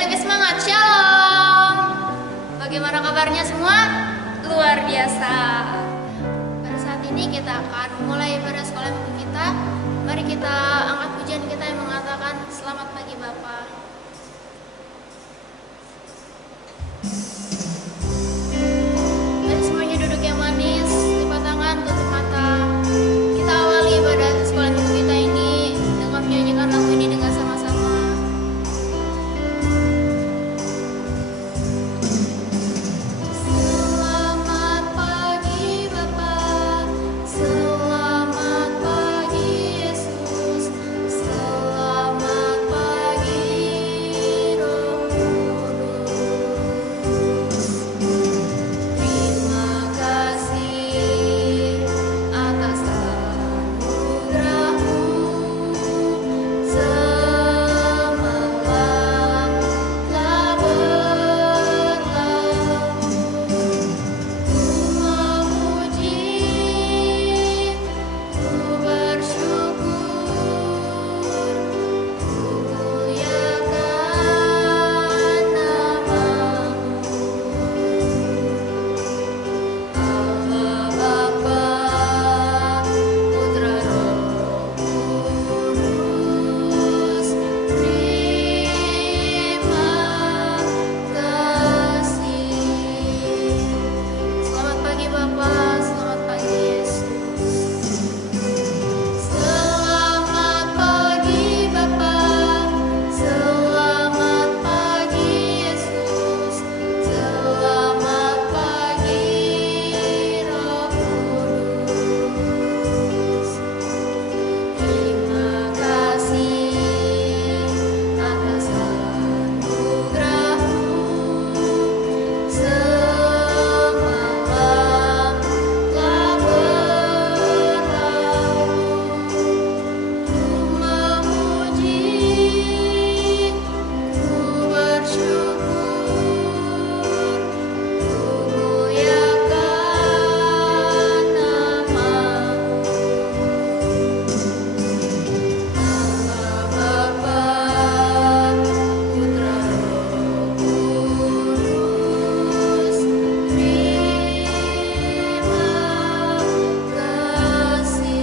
lebih semangat. Shalom. Bagaimana kabarnya semua? Luar biasa. Pada saat ini kita akan mulai pada sekolah minggu kita. Mari kita angkat pujian kita yang mengatakan selamat pagi Bapak. Mari semuanya duduk yang manis, lipat tangan, tutup mata. Kita awali pada sekolah minggu kita ini dengan menyanyikan lagu ini dengan sama-sama. Selamat pagi Bapak, selamat pagi Yesus, selamat pagi Roh Kudus. Terima kasih atas anugerah-Mu semalam telah berlalu. Ku memuji, ku bersyukur, ku muliakan nama-Mu. Allah Bapa, Putra Roh Kudus, terima kasih. Selamat pagi Bapak, selamat pagi Yesus. Selamat pagi Bapak, selamat pagi Yesus, selamat pagi Roh Kudus. Terima kasih atas anugerah-Mu semalam telah berlalu. Ku memuji, ku bersyukur, ku muliakan nama-Mu. Allah Bapa, Putra Roh Kudus, terima kasih.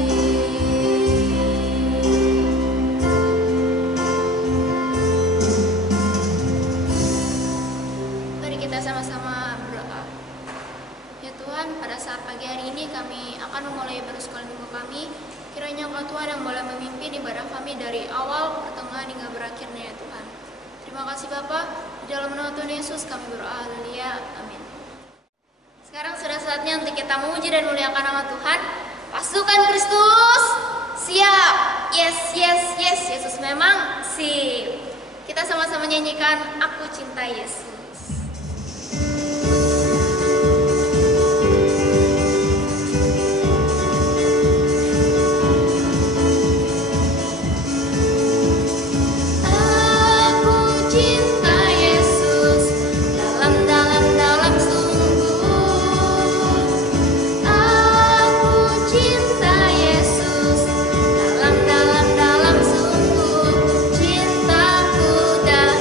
Mari kita sama-sama berdoa. Ya Tuhan, pada saat pagi hari ini kami akan memulai bersekolah minggu kami. Kiranya Engkau Tuhan yang boleh memimpin ibadah kami dari awal, pertengahan hingga berakhirnya ya Tuhan. Terima kasih Bapa. Di dalam nama Tuhan Yesus kami berdoa. Haleluya. Amin. Sekarang sudah saatnya untuk kita memuji dan muliakan nama Tuhan. Pasukan Kristus, siap. Yes, yes, yes. Yesus memang sip. Kita sama-sama nyanyikan Aku Cinta Yesus. Aku cinta Yesus dalam sungguh. Aku cinta Yesus dalam sungguh. Cintaku dalam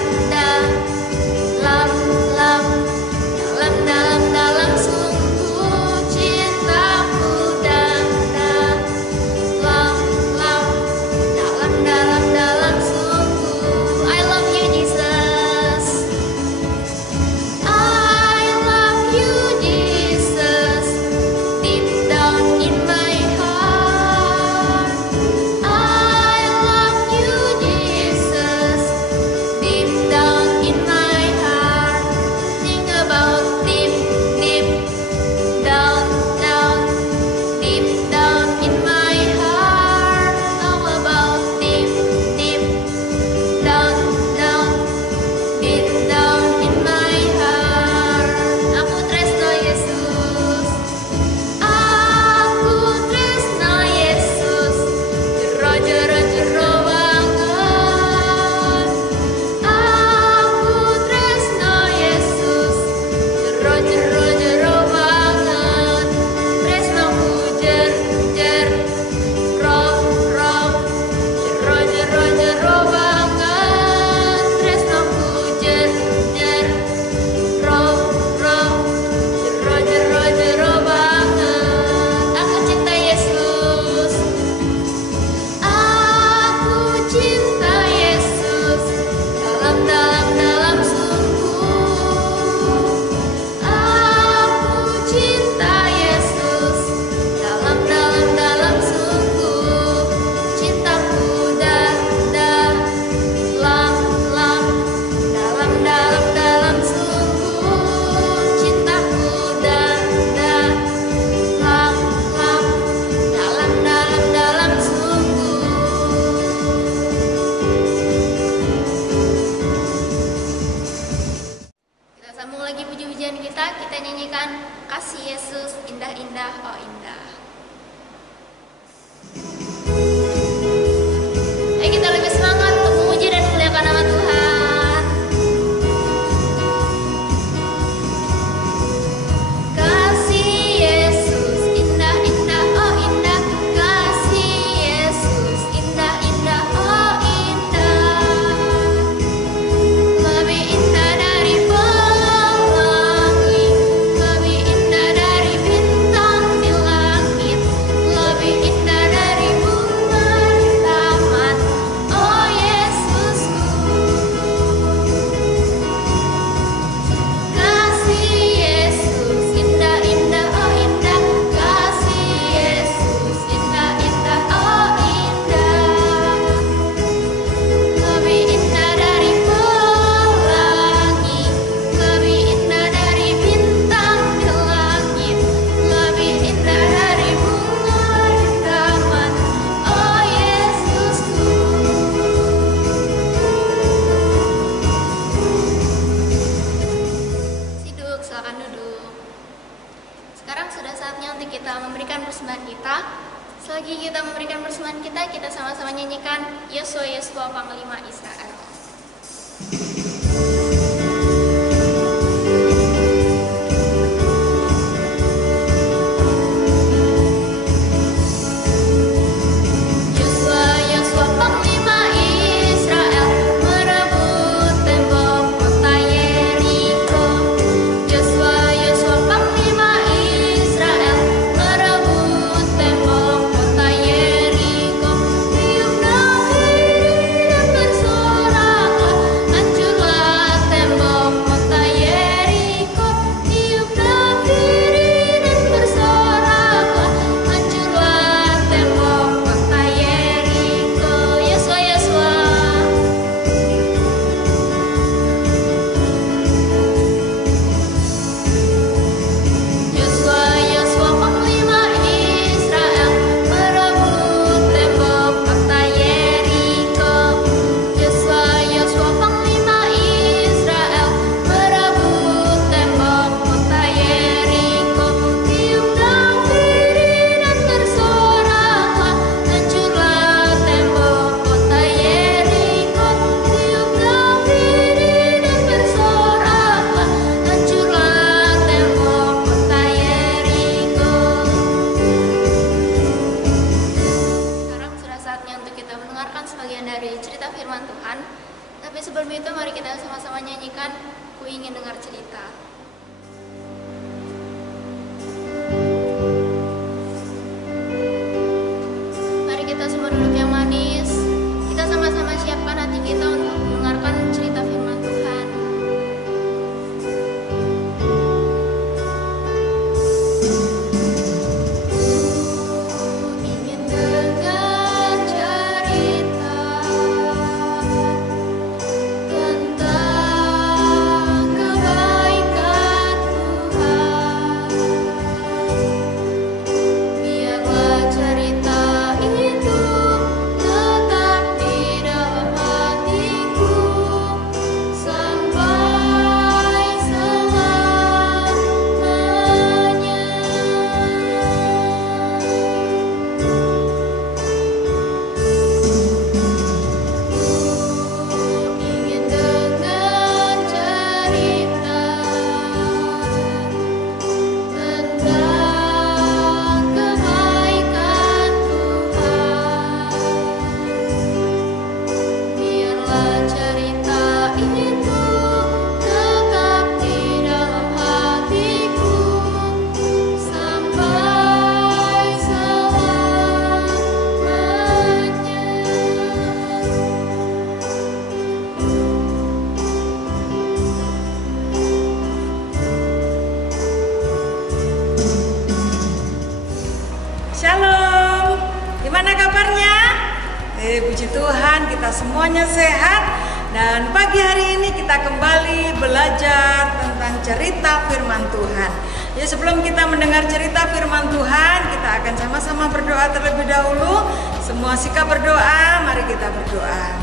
pujian kita nyanyikan Kasih Yesus Indah-Indah Oh Indah. Ayo kita lebih semangat untuk memuji dan memuliakan nama Tuhan. Kasih Yesus indah-indah oh indah, kasih Yesus indah-indah oh indah, lebih indah dari pelangi, lebih indah dari bintang di langit, lebih indah dari bunga di taman. Oh Yesusku, kasih Yesus indah-indah oh indah, kasih Yesus indah-indah oh indah, lebih indah dari pelangi, lebih indah dari bintang di langit, lebih indah dari bunga di taman. Oh Yesusku, duduk, silakan duduk. Sekarang sudah saatnya untuk kita memberikan persembahan kita. Selagi kita memberikan persembahan kita sama-sama nyanyikan Yosua Yosua Panglima Israel. Yosua Yosua Panglima Israel merebut tembok kota Yeriko. Yosua Yosua Panglima Israel merebut tembok kota Yeriko. Tiup nafiri dan bersoraklah, hancurlah tembok kota Yeriko. Tiup nafiri dan bersoraklah, hancurlah tembok kota Yeriko. Yosua Yosua. Yosua Yosua Panglima Israel merebut tembok kota Yeriko. Yosua Yosua Panglima Israel merebut tembok kota Yeriko. Tiup nafiri dan bersoraklah, hancurlah tembok kota Yeriko. Tiup nafiri dan bersoraklah, hancurlah tembok kota Yeriko. Sekarang sudah saatnya untuk kita mendengarkan sebagian dari cerita firman Tuhan. Tapi sebelum itu mari kita sama-sama nyanyikan Ku Ingin Dengar Cerita. Mari kita semua duduk yang manis. Kita sama-sama siapkan hati kita untuk mendengarkan cerita firman Tuhan. Ingin dengar cerita tentang kebaikan Tuhan. Biarlah cerita itu tetap di dalam hatiku sampai selamanya. Ingin dengar cerita tentang kebaikan Tuhan. Biarlah cerita itu tetap di dalam hatiku sampai selamanya. Shalom, gimana kabarnya? Puji Tuhan kita semuanya sehat. Dan pagi hari ini kita kembali belajar tentang cerita firman Tuhan. Ya, sebelum kita mendengar cerita firman Tuhan, kita akan sama-sama berdoa terlebih dahulu. Semua sikap berdoa, mari kita berdoa.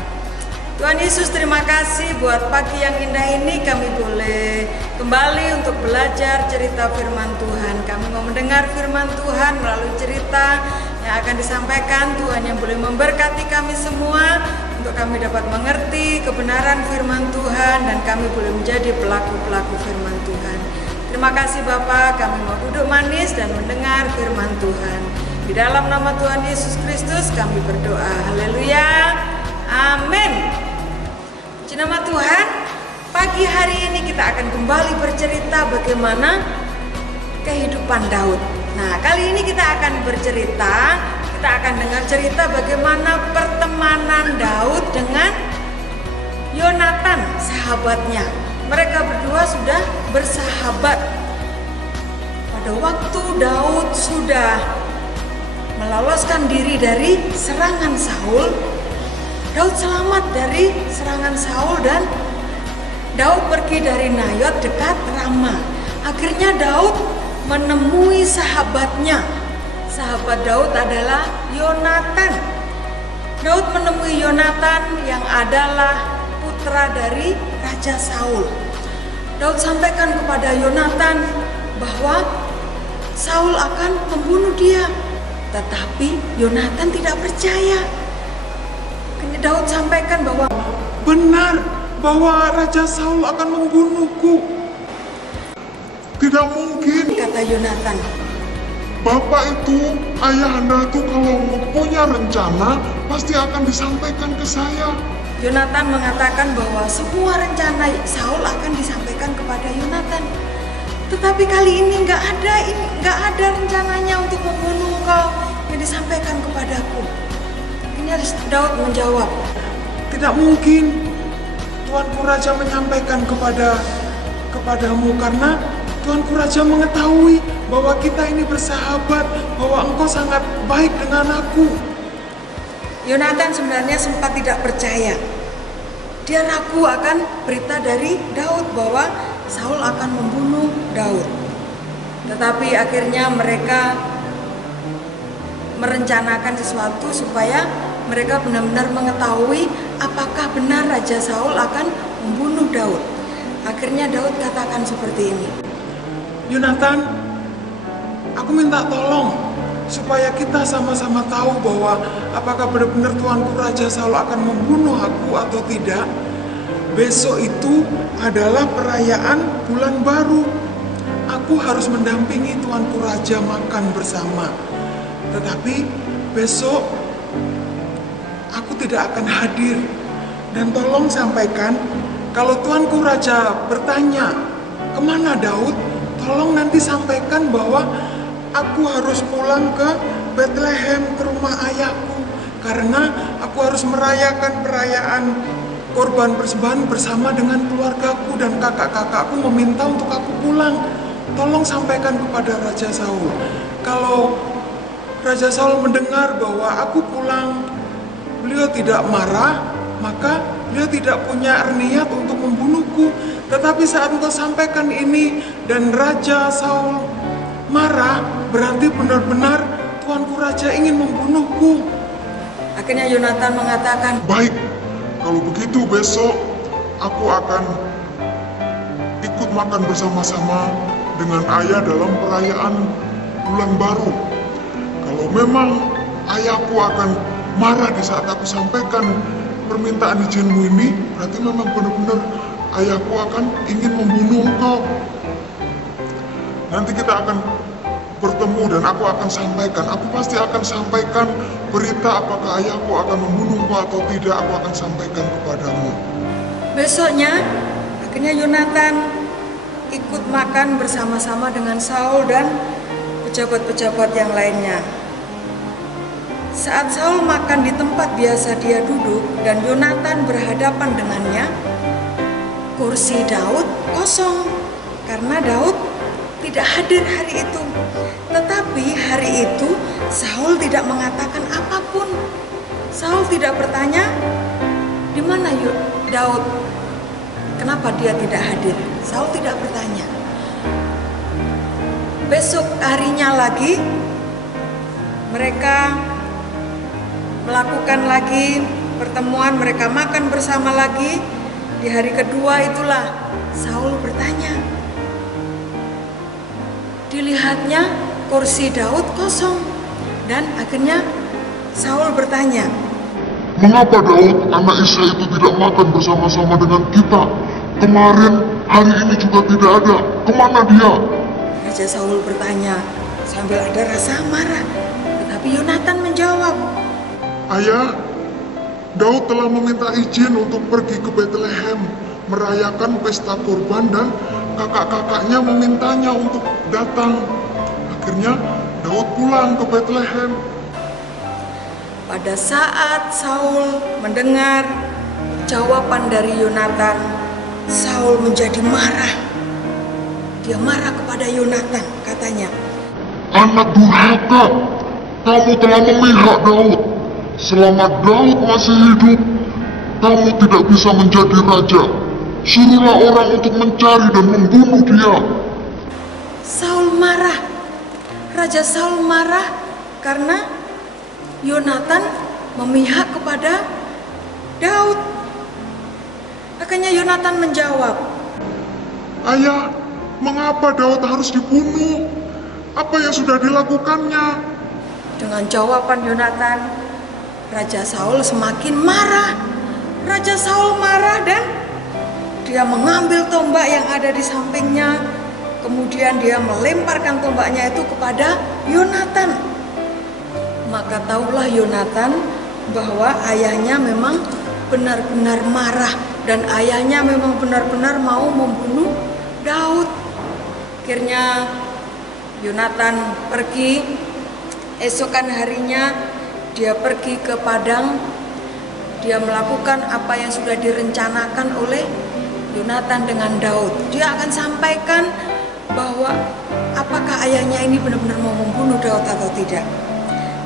Tuhan Yesus, terima kasih buat pagi yang indah ini kami boleh boleh kembali untuk belajar cerita firman Tuhan. Kami mau mendengar firman Tuhan melalui cerita yang akan disampaikan. Tuhan yang boleh memberkati kami semua untuk kami dapat mengerti kebenaran firman Tuhan dan kami boleh menjadi pelaku-pelaku firman Tuhan. Terima kasih Bapak, kami mau duduk manis dan mendengar firman Tuhan. Di dalam nama Tuhan Yesus Kristus kami berdoa. Haleluya. Amin. Puji nama Tuhan. Pagi hari ini kita akan kembali bercerita bagaimana kehidupan Daud. Nah, kali ini kita akan bercerita, kita akan dengar cerita bagaimana pertemanan Daud dengan Yonatan, sahabatnya. Mereka berdua sudah bersahabat. Pada waktu Daud sudah meloloskan diri dari serangan Saul, Daud selamat dari serangan Saul dan Daud pergi dari Nayot dekat Rama. Akhirnya Daud menemui sahabatnya. Sahabat Daud adalah Yonatan. Daud menemui Yonatan yang adalah putra dari Raja Saul. Daud sampaikan kepada Yonatan bahwa Saul akan membunuh dia. Tetapi Yonatan tidak percaya. Daud sampaikan bahwa benar bahwa Raja Saul akan membunuhku. Tidak mungkin, kata Yonatan. Bapak itu, ayahanda itu kalau punya rencana pasti akan disampaikan ke saya. Yonatan mengatakan bahwa semua rencana Saul akan disampaikan kepada Yonatan. Tetapi kali ini nggak ada rencananya untuk membunuh engkau yang disampaikan kepadaku. Ini harus Daud menjawab. Tidak mungkin Tuanku Raja menyampaikan kepadamu karena Tuanku Raja mengetahui bahwa kita ini bersahabat, bahwa engkau sangat baik dengan aku. Yonatan sebenarnya sempat tidak percaya. Dia ragu akan berita dari Daud bahwa Saul akan membunuh Daud. Tetapi akhirnya mereka merencanakan sesuatu supaya mereka benar-benar mengetahui apakah benar Raja Saul akan membunuh Daud. Akhirnya Daud katakan seperti ini. Yonatan, aku minta tolong supaya kita sama-sama tahu bahwa apakah benar-benar Tuanku Raja Saul akan membunuh aku atau tidak. Besok itu adalah perayaan bulan baru. Aku harus mendampingi Tuanku Raja makan bersama. Tetapi besok aku tidak akan hadir. Dan tolong sampaikan, kalau Tuanku Raja bertanya, kemana Daud? Tolong nanti sampaikan bahwa aku harus pulang ke Bethlehem, ke rumah ayahku. Karena aku harus merayakan perayaan korban persembahan bersama dengan keluargaku dan kakak-kakakku meminta untuk aku pulang. Tolong sampaikan kepada Raja Saul. Kalau Raja Saul mendengar bahwa aku pulang, beliau tidak marah, maka beliau tidak punya niat untuk membunuhku. Tetapi saat engkau sampaikan ini dan Raja Saul marah, berarti benar-benar Tuanku Raja ingin membunuhku. Akhirnya Yonatan mengatakan, baik, kalau begitu besok aku akan ikut makan bersama-sama dengan ayah dalam perayaan bulan baru. Kalau memang ayahku akan marah di saat aku sampaikan permintaan izinmu ini, berarti memang benar-benar ayahku akan ingin membunuh engkau. Nanti kita akan bertemu dan aku akan sampaikan, aku pasti akan sampaikan berita apakah ayahku akan membunuhku atau tidak, aku akan sampaikan kepadamu. Besoknya, akhirnya Yonatan ikut makan bersama-sama dengan Saul dan pejabat-pejabat yang lainnya. Saat Saul makan di tempat biasa dia duduk dan Yonatan berhadapan dengannya, kursi Daud kosong karena Daud tidak hadir hari itu. Tetapi hari itu Saul tidak mengatakan apapun. Saul tidak bertanya, di mana Daud? Kenapa dia tidak hadir? Saul tidak bertanya. Besok harinya lagi mereka melakukan lagi pertemuan, mereka makan bersama lagi. Di hari kedua itulah Saul bertanya. Dilihatnya kursi Daud kosong dan akhirnya Saul bertanya, "Mengapa Daud anak Isai itu tidak makan bersama-sama dengan kita? Kemarin, hari ini juga tidak ada. Kemana dia?" Raja Saul bertanya sambil ada rasa marah. Tetapi Yonatan menjawab, Ayah, Daud telah meminta izin untuk pergi ke Bethlehem merayakan pesta kurban dan kakak-kakaknya memintanya untuk datang. Akhirnya Daud pulang ke Bethlehem. pada saat Saul mendengar jawaban dari Yonatan, Saul menjadi marah. Dia marah kepada Yonatan, katanya, "Anak durhaka, kamu telah memihak Daud. Selama Daud masih hidup, kamu tidak bisa menjadi raja. Suruhlah orang untuk mencari dan membunuh dia." Saul marah. Raja Saul marah karena Yonatan memihak kepada Daud. Akhirnya Yonatan menjawab, Ayah, mengapa Daud harus dibunuh? Apa yang sudah dilakukannya? dengan jawaban Yonatan, Raja Saul semakin marah. Raja Saul marah dan dia mengambil tombak yang ada di sampingnya. Kemudian dia melemparkan tombaknya itu kepada Yonatan. Maka tahulah Yonatan bahwa ayahnya memang benar-benar marah dan ayahnya memang benar-benar mau membunuh Daud. Akhirnya Yonatan pergi. Esokan harinya dia pergi ke padang. Dia melakukan apa yang sudah direncanakan oleh Yonatan dengan Daud. Dia akan sampaikan bahwa apakah ayahnya ini benar-benar mau membunuh Daud atau tidak.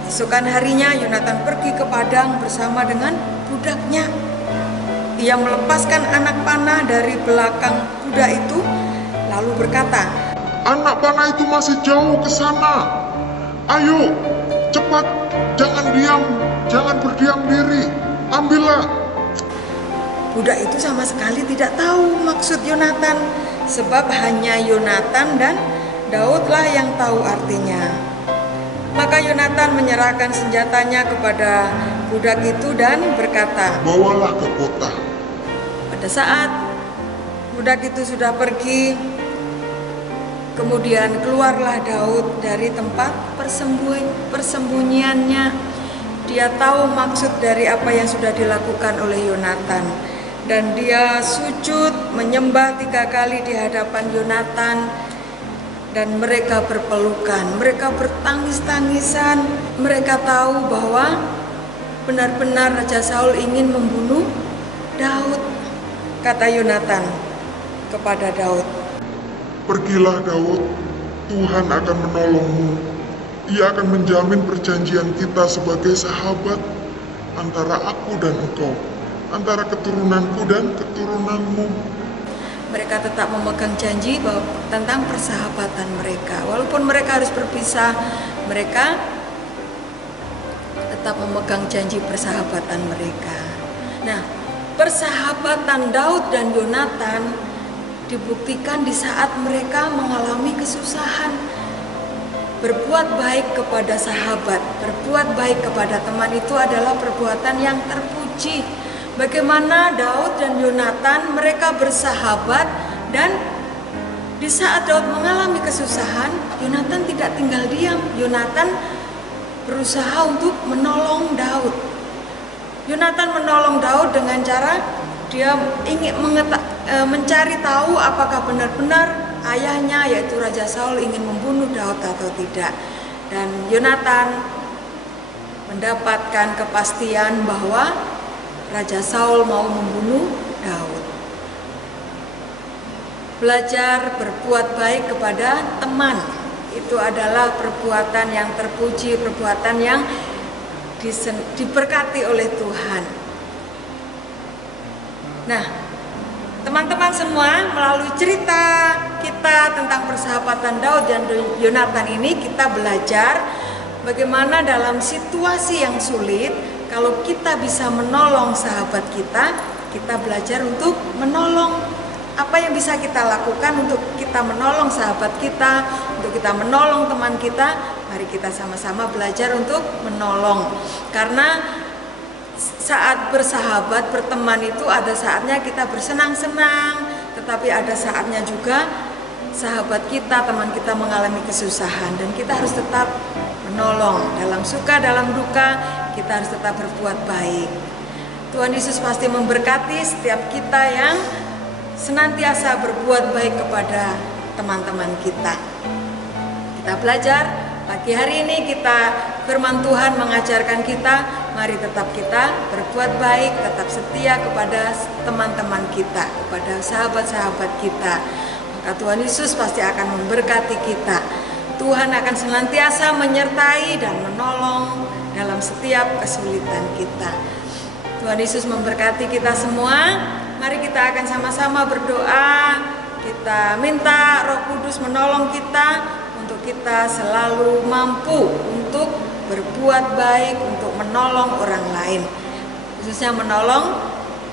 Esokan harinya Yonatan pergi ke padang bersama dengan budaknya. Ia melepaskan anak panah dari belakang kuda itu, lalu berkata, Anak panah itu masih jauh ke sana. Ayo, cepat, jangan diam, jangan berdiam diri. Ambillah. budak itu sama sekali tidak tahu maksud Yonatan, sebab hanya Yonatan dan Daudlah yang tahu artinya. Maka Yonatan menyerahkan senjatanya kepada budak itu dan berkata, Bawalah ke kota. pada saat budak itu sudah pergi, kemudian keluarlah Daud dari tempat persembunyiannya. Dia tahu maksud dari apa yang sudah dilakukan oleh Yonatan. Dan dia sujud menyembah 3 kali di hadapan Yonatan. Dan mereka berpelukan, mereka bertangis-tangisan. Mereka tahu bahwa benar-benar Raja Saul ingin membunuh Daud. Kata Yonatan kepada Daud, Pergilah Daud, Tuhan akan menolongmu. Ia akan menjamin perjanjian kita sebagai sahabat antara aku dan engkau, antara keturunanku dan keturunanmu. mereka tetap memegang janji bahwa tentang persahabatan mereka. Walaupun mereka harus berpisah, mereka tetap memegang janji persahabatan mereka. Nah, persahabatan Daud dan Yonatan dibuktikan di saat mereka mengalami kesusahan. Berbuat baik kepada sahabat, berbuat baik kepada teman itu adalah perbuatan yang terpuji. Bagaimana Daud dan Yonatan mereka bersahabat, dan di saat Daud mengalami kesusahan, Yonatan tidak tinggal diam. Yonatan berusaha untuk menolong Daud. Yonatan menolong Daud dengan cara dia ingin mencari tahu apakah benar-benar ayahnya yaitu Raja Saul ingin membunuh Daud atau tidak. Dan Yonatan mendapatkan kepastian bahwa Raja Saul mau membunuh Daud. Belajar berbuat baik kepada teman itu adalah perbuatan yang terpuji, perbuatan yang diberkati oleh Tuhan. Nah, teman-teman semua, melalui cerita kita tentang persahabatan Daud dan Yonatan ini, kita belajar bagaimana dalam situasi yang sulit, kalau kita bisa menolong sahabat kita, kita belajar untuk menolong. Apa yang bisa kita lakukan untuk kita menolong sahabat kita, untuk kita menolong teman kita? Mari kita sama-sama belajar untuk menolong. Karena saat bersahabat, berteman itu ada saatnya kita bersenang-senang, tetapi ada saatnya juga sahabat kita, teman kita mengalami kesusahan, dan kita harus tetap menolong. Dalam suka, dalam duka, kita harus tetap berbuat baik. Tuhan Yesus pasti memberkati setiap kita yang senantiasa berbuat baik kepada teman-teman kita. Kita belajar pagi hari ini, firman Tuhan mengajarkan kita, mari tetap kita berbuat baik, tetap setia kepada teman-teman kita, kepada sahabat-sahabat kita. Maka Tuhan Yesus pasti akan memberkati kita. Tuhan akan senantiasa menyertai dan menolong dalam setiap kesulitan kita. Tuhan Yesus memberkati kita semua. Mari kita akan sama-sama berdoa. Kita minta Roh Kudus menolong kita untuk kita selalu mampu untuk berbuat baik, untuk menolong orang lain, khususnya menolong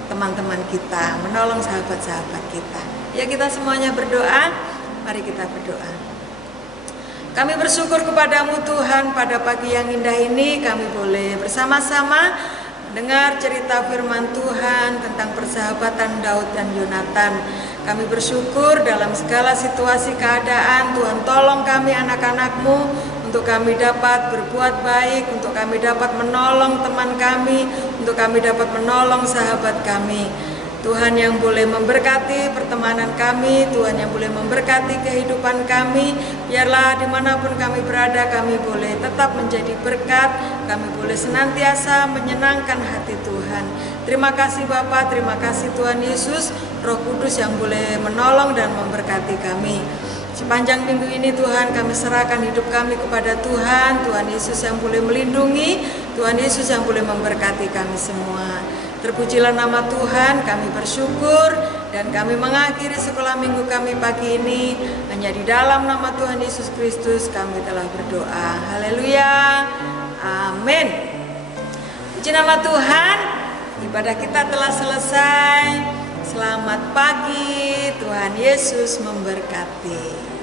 teman-teman kita, menolong sahabat-sahabat kita. Ya, kita semuanya berdoa. Mari kita berdoa. Kami bersyukur kepadamu Tuhan, pada pagi yang indah ini kami boleh bersama-sama dengar cerita firman Tuhan tentang persahabatan Daud dan Yonatan. Kami bersyukur dalam segala situasi keadaan, Tuhan tolong kami anak-anak-Mu untuk kami dapat berbuat baik, untuk kami dapat menolong teman kami, untuk kami dapat menolong sahabat kami. Tuhan yang boleh memberkati pertemanan kami, Tuhan yang boleh memberkati kehidupan kami. Biarlah dimanapun kami berada, kami boleh tetap menjadi berkat, kami boleh senantiasa menyenangkan hati Tuhan. Terima kasih Bapa, terima kasih Tuhan Yesus, Roh Kudus yang boleh menolong dan memberkati kami. Sepanjang minggu ini Tuhan, kami serahkan hidup kami kepada Tuhan. Tuhan Yesus yang boleh melindungi, Tuhan Yesus yang boleh memberkati kami semua. Terpujilah nama Tuhan, kami bersyukur dan kami mengakhiri sekolah minggu kami pagi ini. Hanya di dalam nama Tuhan Yesus Kristus kami telah berdoa. Haleluya, amin. Puji nama Tuhan, ibadah kita telah selesai. Selamat pagi, Tuhan Yesus memberkati.